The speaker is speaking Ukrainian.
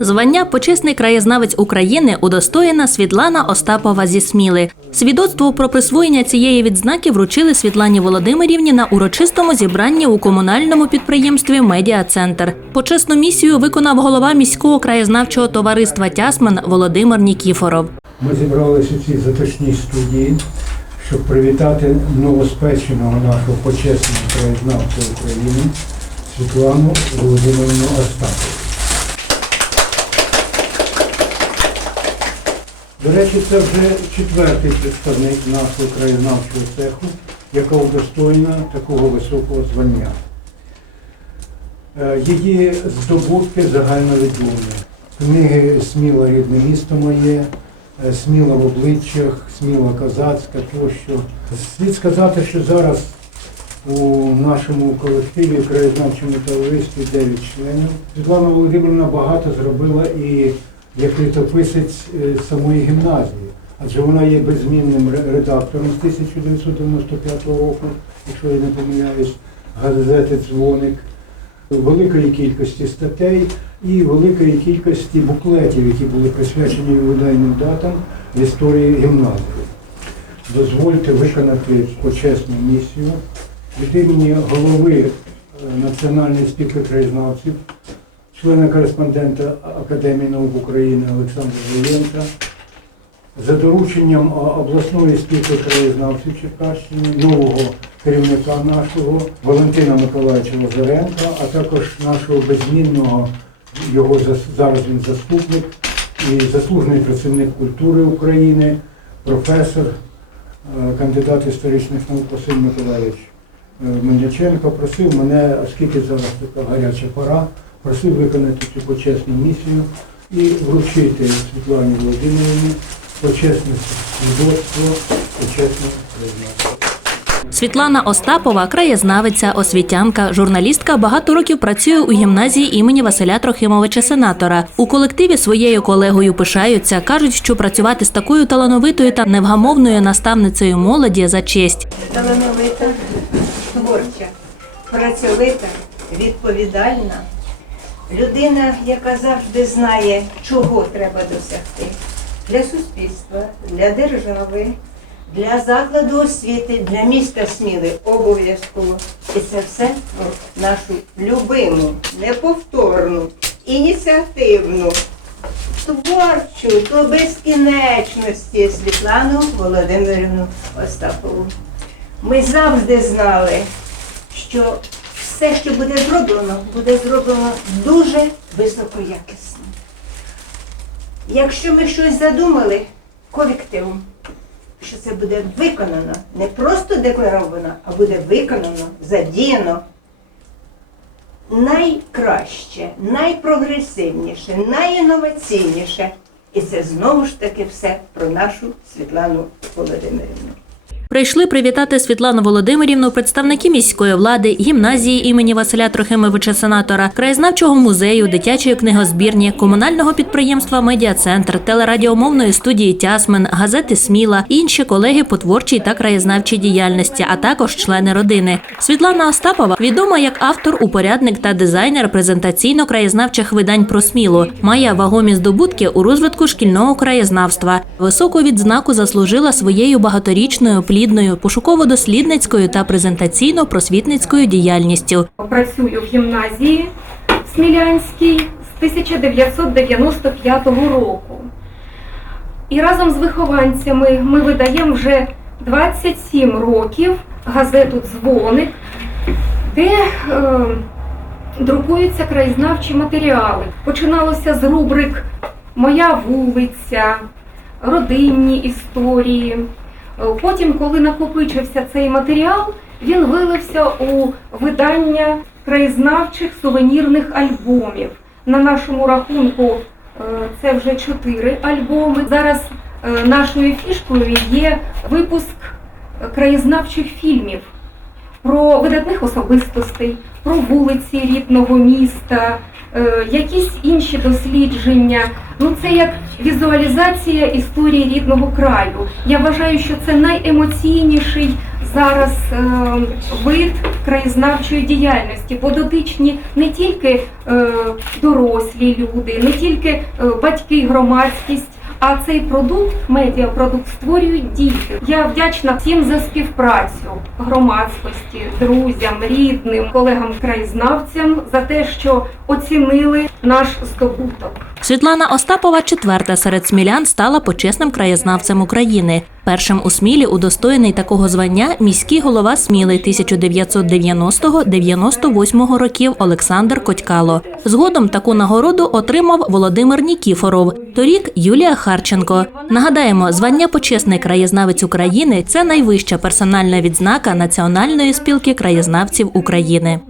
Звання почесний краєзнавець України удостоєна Світлана Остапова зі Сміли. Свідоцтво про присвоєння цієї відзнаки вручили Світлані Володимирівні на урочистому зібранні у комунальному підприємстві Медіа Центр. Почесну місію виконав голова міського краєзнавчого товариства Тясмин Володимир Нікіфоров. Ми зібралися в цій затишній студії, щоб привітати новоспеченого нашого почесного краєзнавця України Світлану Володимирівну Остапову. До речі, це вже четвертий представник нашого краєзнавчого цеху, яка удостоєна такого високого звання. Е, Її здобутки загальновідомі. Книги Сміла рідне місто моє, е, Сміла в обличчях, Сміла козацька тощо. Слід сказати, що зараз у нашому колективі краєзнавчому товаристві 9 членів. Світлана Володимирівна багато зробила і як літописець е, самої гімназії, адже вона є беззмінним редактором з 1995 року, якщо я не помиляюсь, газети Дзвоник великої кількості статей і великої кількості буклетів, які були присвячені ювілейним датам в історії гімназії. Дозвольте виконати почесну місію від імені голови е, Національної спілки краєзнавців, члена кореспондента Академії наук України Олександра Воєнка, за дорученням обласної спілки краєзнавців Черкащини, нового керівника нашого Валентина Миколаївича Лазаренка, а також нашого беззмінного, його зараз він заступник і заслужений працівник культури України, професор, е, кандидат історичних наук Василь Миколаївич е, Мельниченко просив мене, оскільки зараз така гаряча пора, просив виконати цю почесну місію і вручити Світлані Володимирівні почесне свідоцтво, почесне признання. Світлана Остапова краєзнавиця, освітянка, журналістка. Багато років працює у гімназії імені Василя Трохимовича Сенатора. У колективі своєю колегою пишаються. кажуть, що працювати з такою талановитою та невгамовною наставницею молоді за честь. талановита, творча, працьовита, відповідальна. Людина, яка завжди знає, чого треба досягти для суспільства, для держави, для закладу освіти, для міста Сміли обов'язково. І це все нашу любиму, неповторну, ініціативну, творчу до безкінечності Світлану Володимирівну Остапову. Ми завжди знали, що все, що буде зроблено, буде зроблено дуже високоякісно. Якщо ми щось задумали колективом, що це буде виконано, не просто декларовано, а буде виконано, задіяно найкраще, найпрогресивніше, найінноваційніше. І це знову ж таки все про нашу Світлану Володимирівну. Прийшли привітати Світлану Володимирівну представники міської влади, гімназії імені Василя Трохимовича Сенатора, краєзнавчого музею, дитячої книгозбірні, комунального підприємства Медіа-центр, телерадіомовної студії Тясмин, газети Сміла, інші колеги по творчій та краєзнавчій діяльності, а також члени родини. Світлана Остапова відома як автор, упорядник та дизайнер презентаційно-краєзнавчих видань про Смілу. Має вагомі здобутки у розвитку шкільного краєзнавства. Високу відзнаку заслужила своєю багаторічною плідною пошуково-дослідницькою та презентаційно-просвітницькою діяльністю. Працюю в гімназії Смілянській з 1995 року. І разом з вихованцями ми видаємо вже 27 років газету Дзвоник, де е, друкуються краєзнавчі матеріали. Починалося з рубрик Моя вулиця, родинні історії. Потім, коли накопичився цей матеріал, він вилився у видання краєзнавчих сувенірних альбомів. На нашому рахунку е, це вже чотири альбоми. Зараз е, нашою фішкою є випуск е, краєзнавчих фільмів про видатних особистостей, про вулиці рідного міста, е, якісь інші дослідження. Ну це як візуалізація історії рідного краю. Я вважаю, що це найемоційніший зараз е, вид краєзнавчої діяльності, бо дотичні не тільки е, дорослі люди, не тільки батьки, громадськість. А цей продукт, медіапродукт створюють діти. Я вдячна всім за співпрацю громадськості, друзям, рідним, колегам-краєзнавцям за те, що оцінили наш здобуток. Світлана Остапова, четверта серед смілян, стала почесним краєзнавцем України. Першим у Смілі удостоєний такого звання міський голова Сміли 1990-98 років Олександр Котькало. Згодом таку нагороду отримав Володимир Нікіфоров. Торік Юлія Харченко. Нагадаємо, звання почесний краєзнавець України це найвища персональна відзнака Національної спілки краєзнавців України.